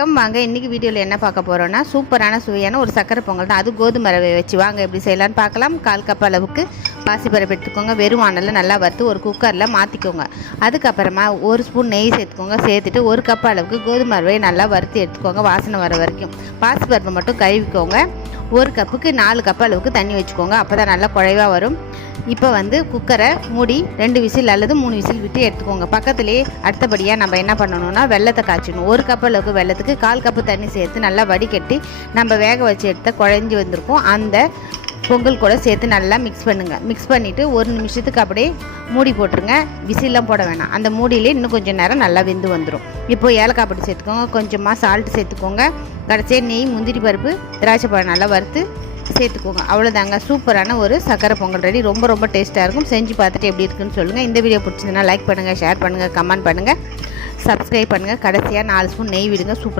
வணக்கம். வாங்க இன்றைக்கி வீடியோவில் என்ன பார்க்க போகிறோன்னா சூப்பரான சுவையான ஒரு சக்கரை பொங்கல் தான். அது கோதுமை ரவை வச்சு. வாங்க எப்படி செய்யலான்னு பார்க்கலாம். கால் கப் அளவுக்கு பாசிப்பருப்பு எடுத்துக்கோங்க. வெறும் வானலில் நல்லா வறுத்து ஒரு குக்கரில் மாற்றிக்கோங்க அதுக்கப்புறமா ஒரு ஸ்பூன் நெய் சேர்த்துக்கோங்க. சேர்த்துட்டு ஒரு கப் அளவுக்கு கோதுமை ரவையை நல்லா வறுத்து எடுத்துக்கோங்க வாசனை வர வரைக்கும். பாசிப்பருப்பை மட்டும் கழுவிக்கோங்க. ஒரு கப்புக்கு நாலு கப் அளவுக்கு தண்ணி வச்சுக்கோங்க. அப்போ தான் நல்லா குழைவாக வரும். இப்போ வந்து குக்கரை மூடி ரெண்டு விசில் அல்லது மூணு விசில் விட்டு எடுத்துக்கோங்க. பக்கத்துலேயே அடுத்தபடியாக நம்ம என்ன பண்ணணும்னா வெள்ளத்தை காய்ச்சணும் ஒரு கப் அளவுக்கு வெள்ளத்துக்கு கால் கப்பு தண்ணி சேர்த்து நல்லா வடிகட்டி நம்ம வேக வச்சு எடுத்த குழஞ்சி வந்திருக்கும். அந்த பொங்கல் கூட சேர்த்து நல்லா மிக்ஸ் பண்ணுங்கள் மிக்ஸ் பண்ணிவிட்டு ஒரு நிமிஷத்துக்கு அப்படியே மூடி போட்டுருங்க. விசிலாம் போட வேணாம். அந்த மூடியிலே இன்னும் கொஞ்சம் நேரம் நல்லா வெந்து வந்துடும் இப்போது ஏலக்காய் பொடி சேர்த்துக்கோங்க. கொஞ்சமாக சால்ட் சேர்த்துக்கோங்க. கடைசியாக நெய் முந்திரி பருப்பு திராட்சை பழம் நல்லா வறுத்து சேர்த்துக்கோங்க. அவ்வளோதாங்க சூப்பரான ஒரு சக்கரை பொங்கல் ரெடி. ரொம்ப ரொம்ப டேஸ்ட்டாக இருக்கும். செஞ்சு பார்த்துட்டு எப்படி இருக்குன்னு சொல்லுங்கள் இந்த வீடியோ பிடிச்சிருந்தனா லைக் பண்ணுங்கள் ஷேர் பண்ணுங்கள் கமெண்ட் பண்ணுங்கள் சப்ஸ்கிரைப் பண்ணுங்கள் கடைசியாக நாலு ஸ்பூன் நெய் விடுங்க. சூப்பர்